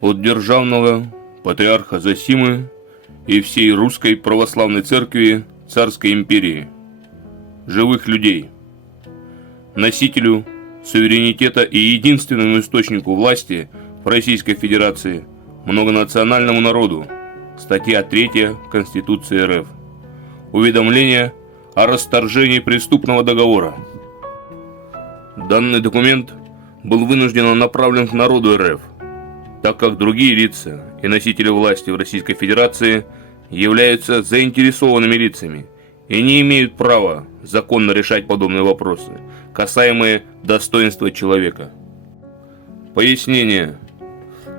от Державного Патриарха Зосимы и всей Русской Православной Церкви Царской Империи, живых людей, носителю суверенитета и единственному источнику власти в Российской Федерации, многонациональному народу, статья 3 Конституции РФ. Уведомление о расторжении преступного договора. Данный документ был вынужденно направлен к народу РФ, так как другие лица и носители власти в Российской Федерации являются заинтересованными лицами и не имеют права законно решать подобные вопросы, касаемые достоинства человека. Пояснение.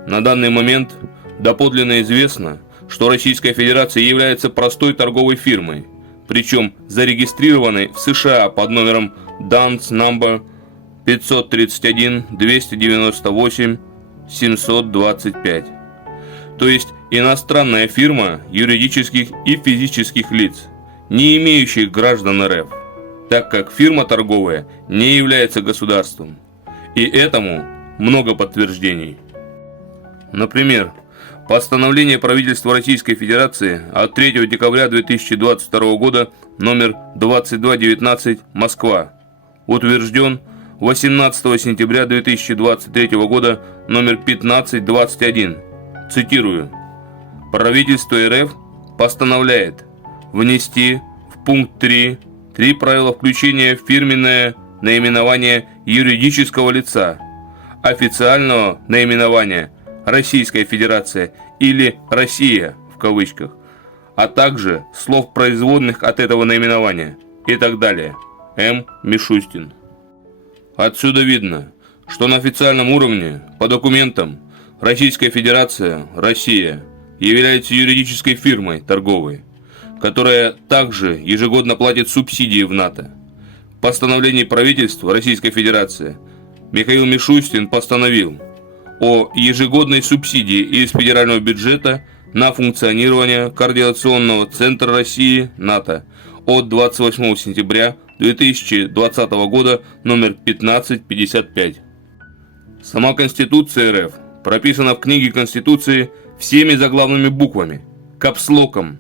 На данный момент доподлинно известно, что Российская Федерация является простой торговой фирмой, причем зарегистрированной в США под номером DUNS No. 531-298-725, то есть иностранная фирма юридических и физических лиц, не имеющих граждан РФ, так как фирма торговая не является государством. И этому много подтверждений. Например, постановление правительства Российской Федерации от 3 декабря 2022 года номер 2219 Москва, утвержден 18 сентября 2023 года номер 1521. Цитирую. Правительство РФ постановляет внести в пункт 3 правила включения в фирменное наименование юридического лица, официального наименования Российская Федерация или Россия в кавычках, а также слов производных от этого наименования и так далее. М. Мишустин. Отсюда видно, что на официальном уровне, по документам, Российская Федерация, Россия, является юридической фирмой торговой, которая также ежегодно платит субсидии в НАТО. В постановлении правительства Российской Федерации Михаил Мишустин постановил о ежегодной субсидии из федерального бюджета на функционирование Координационного центра России НАТО от 28 сентября 2020 года номер 1555. Сама Конституция РФ прописана в книге Конституции всеми заглавными буквами, капслоком.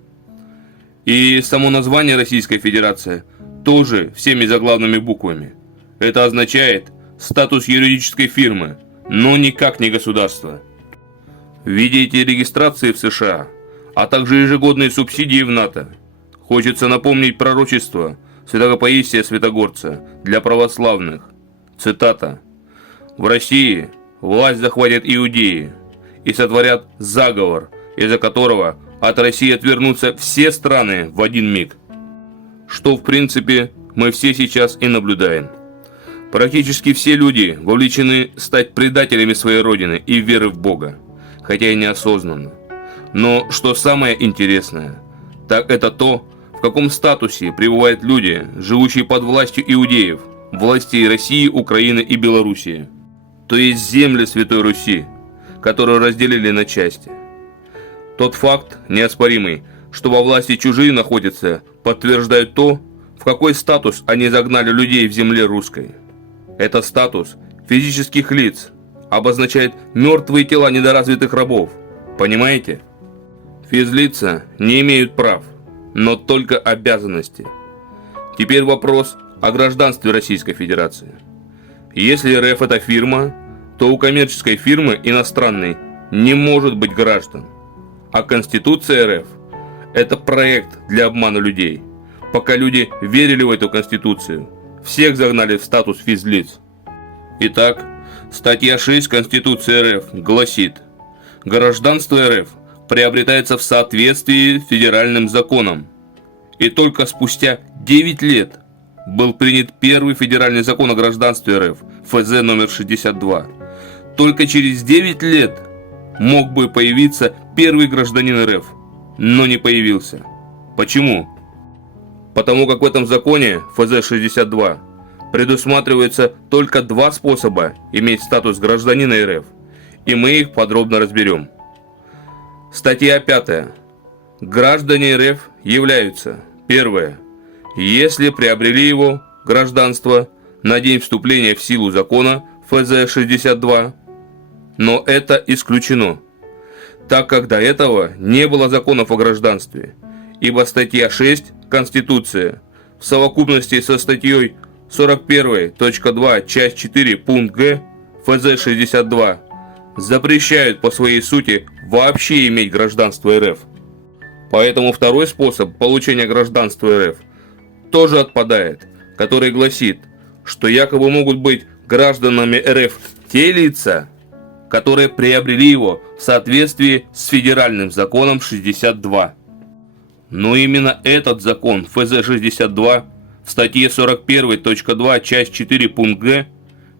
И само название Российская Федерация тоже всеми заглавными буквами. Это означает статус юридической фирмы, но никак не государства. В виде этой регистрации в США, а также ежегодные субсидии в НАТО, хочется напомнить пророчество святого Паисия Святогорца для православных. Цитата. «В России власть захватят иудеи и сотворят заговор, из-за которого от России отвернутся все страны в один миг». Что в принципе мы все сейчас и наблюдаем. Практически все люди вовлечены стать предателями своей родины и веры в Бога, хотя и неосознанно. Но что самое интересное, так это то, в каком статусе пребывают люди, живущие под властью иудеев, властей России, Украины и Белоруссии, то есть земли Святой Руси, которую разделили на части. Тот факт неоспоримый, что во власти чужие находятся, подтверждает то, в какой статус они загнали людей в земле русской. Это статус физических лиц, обозначает мертвые тела недоразвитых рабов. Понимаете? Физлица не имеют прав, но только обязанности. Теперь вопрос о гражданстве Российской Федерации. Если РФ это фирма, то у коммерческой фирмы иностранной не может быть граждан. А Конституция РФ – это проект для обмана людей. Пока люди верили в эту Конституцию, всех загнали в статус физлиц. Итак, статья 6 Конституции РФ гласит: гражданство РФ приобретается в соответствии с федеральным законом. И только спустя 9 лет был принят первый федеральный закон о гражданстве РФ, ФЗ номер 62. Только через 9 лет мог бы появиться первый гражданин РФ, но не появился. Почему? Потому как в этом законе, ФЗ 62, предусматривается только два способа иметь статус гражданина РФ, и мы их подробно разберем. Статья 5. Граждане РФ являются: первое. Если приобрели его гражданство на день вступления в силу закона ФЗ 62, но это исключено так как до этого не было законов о гражданстве, ибо статья 6 Конституции в совокупности со статьей 41.2, часть 4, пункт Г ФЗ-62 запрещают по своей сути вообще иметь гражданство РФ. Поэтому второй способ получения гражданства РФ тоже отпадает, который гласит, что якобы могут быть гражданами РФ те лица, которые приобрели его в соответствии с федеральным законом 62. Но именно этот закон ФЗ-62 в статье 41.2, часть 4, пункт Г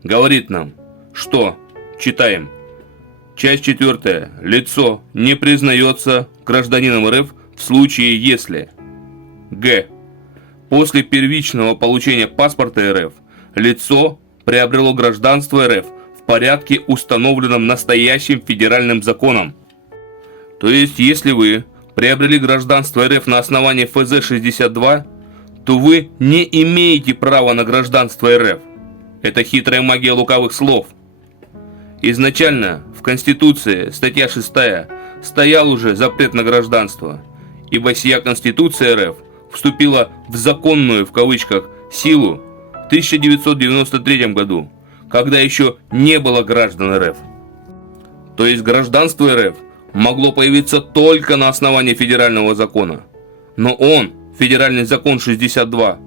говорит нам, что, читаем, часть 4, лицо не признается гражданином РФ в случае, если Г. После первичного получения паспорта РФ лицо приобрело гражданство РФ в порядке, установленном настоящим федеральным законом. То есть, если вы приобрели гражданство РФ на основании ФЗ-62, то вы не имеете права на гражданство РФ. Это хитрая магия лукавых слов. Изначально в Конституции статья 6 стоял уже запрет на гражданство, ибо сия Конституция РФ вступила в законную, в кавычках, силу в 1993 году, когда еще не было граждан РФ. То есть гражданство РФ могло появиться только на основании федерального закона. Но он, федеральный закон 62,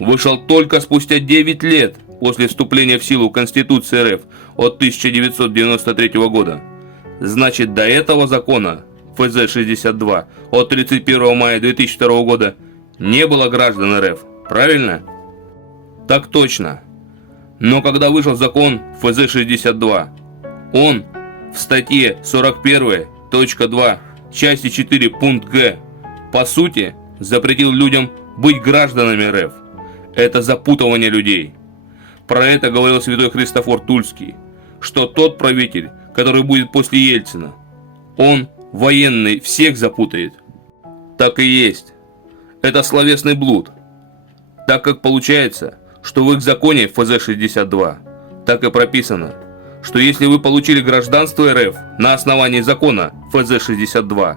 вышел только спустя 9 лет после вступления в силу Конституции РФ от 1993 года. Значит, до этого закона ФЗ-62 от 31 мая 2002 года не было граждан РФ, правильно? Так точно. Но когда вышел закон ФЗ-62, он в статье 41.2, части 4, пункт Г, по сути, запретил людям быть гражданами РФ. Это запутывание людей. Про это говорил святой Христофор Тульский, что тот правитель, который будет после Ельцина, он, военный, всех запутает. Так и есть. Это словесный блуд. Так как получается, что в их законе ФЗ-62 так и прописано, что если вы получили гражданство РФ на основании закона ФЗ-62,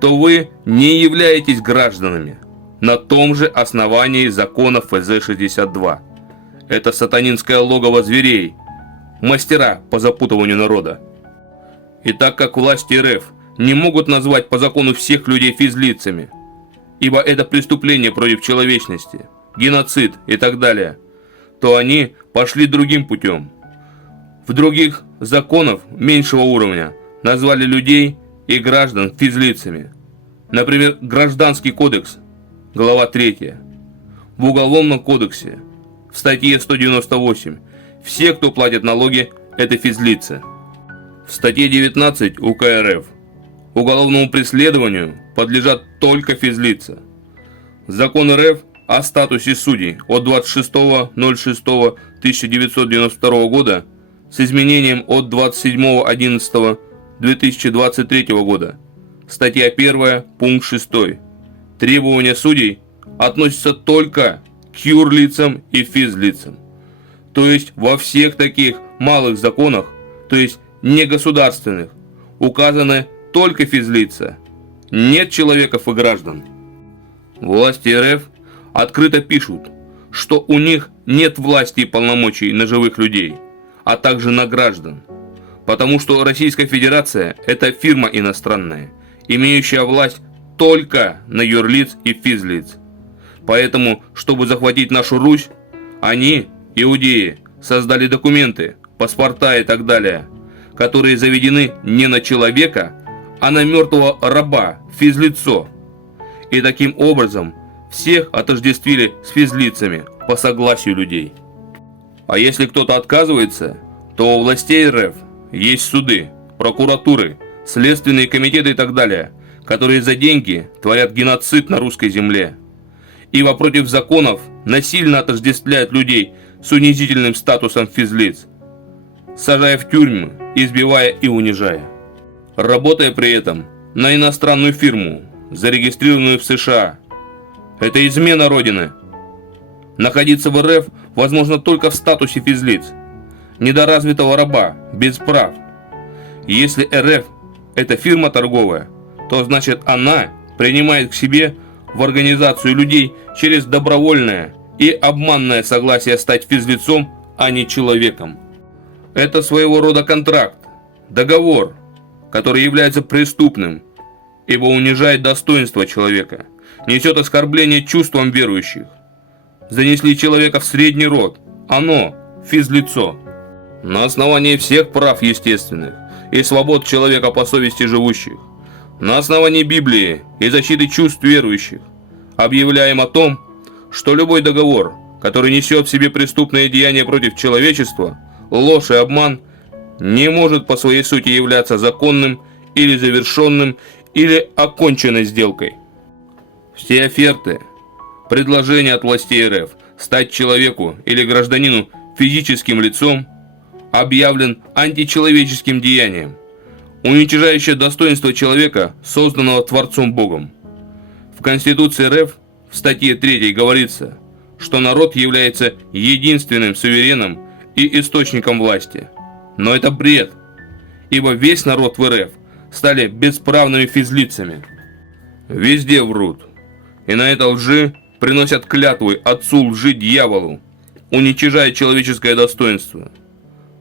то вы не являетесь гражданами на том же основании закона ФЗ-62. Это сатанинское логово зверей, мастера по запутыванию народа. И так как власти РФ не могут назвать по закону всех людей физлицами, ибо это преступление против человечности, геноцид и так далее, то они пошли другим путем. В других законах меньшего уровня назвали людей и граждан физлицами. Например, Гражданский кодекс, глава 3. В Уголовном кодексе, в статье 198, все, кто платит налоги, это физлицы. В статье 19 УК РФ уголовному преследованию подлежат только физлица. Закон РФ о статусе судей от 26.06.1992 года с изменением от 27.11.2023 года. Статья 1, пункт 6. Требования судей относятся только к юрлицам и физлицам. То есть во всех таких малых законах, то есть негосударственных, указаны только физлица. Нет человеков и граждан. Власти РФ открыто пишут, что у них нет власти и полномочий на живых людей, а также на граждан. Потому что Российская Федерация – это фирма иностранная, имеющая власть только на юрлиц и физлиц. Поэтому, чтобы захватить нашу Русь, они, иудеи, создали документы, паспорта и так далее, которые заведены не на человека, а на мертвого раба, физлицо. И таким образом всех отождествили с физлицами по согласию людей. А если кто-то отказывается, то у властей РФ есть суды, прокуратуры, следственные комитеты и так далее, которые за деньги творят геноцид на русской земле. Ибо против законов насильно отождествляют людей с унизительным статусом физлиц, сажая в тюрьмы, избивая и унижая. Работая при этом на иностранную фирму, зарегистрированную в США. Это измена Родины. Находиться в РФ возможно только в статусе физлиц, недоразвитого раба, без прав. Если РФ это фирма торговая, то значит она принимает к себе в организацию людей через добровольное и обманное согласие стать физлицом, а не человеком. Это своего рода контракт, договор, который является преступным, ибо унижает достоинство человека, несет оскорбление чувствам верующих. Занесли человека в средний род, оно – физлицо. На основании всех прав естественных и свобод человека по совести живущих, на основании Библии и защиты чувств верующих, объявляем о том, что любой договор, который несет в себе преступные деяния против человечества, ложь и обман, не может по своей сути являться законным или завершенным или оконченной сделкой. Все оферты, предложения от властей РФ стать человеку или гражданину физическим лицом объявлен античеловеческим деянием, уничижающее достоинство человека, созданного Творцом Богом. В Конституции РФ в статье 3 говорится, что народ является единственным сувереном и источником власти. Но это бред, ибо весь народ в РФ стали бесправными физлицами. Везде врут, и на это лжи приносят клятвы отцу лжи дьяволу, уничижая человеческое достоинство.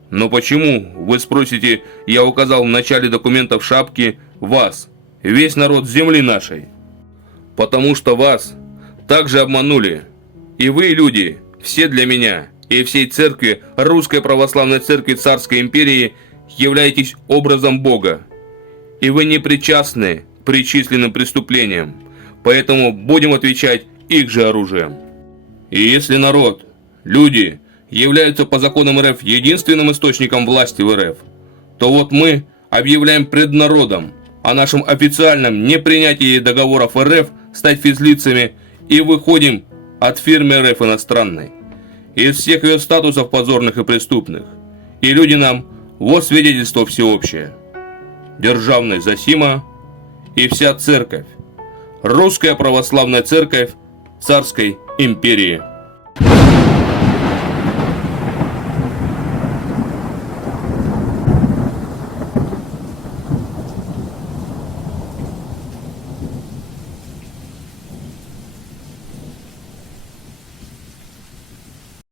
Но почему, вы спросите, я указал в начале документов шапки вас, весь народ земли нашей? Потому что вас также обманули, и вы, люди, все для меня и всей церкви, Русской Православной Церкви Царской Империи, являетесь образом Бога, и вы не причастны к причисленным преступлениям, поэтому будем отвечать их же оружием. И если народ, люди, являются по законам РФ единственным источником власти в РФ, то вот мы объявляем пред народом о нашем официальном непринятии договоров РФ стать физлицами и выходим от фирмы РФ иностранной, из всех ее статусов позорных и преступных, и люди нам вот свидетельство всеобщее. Державная Зосима и вся церковь, Русская Православная Церковь Царской Империи.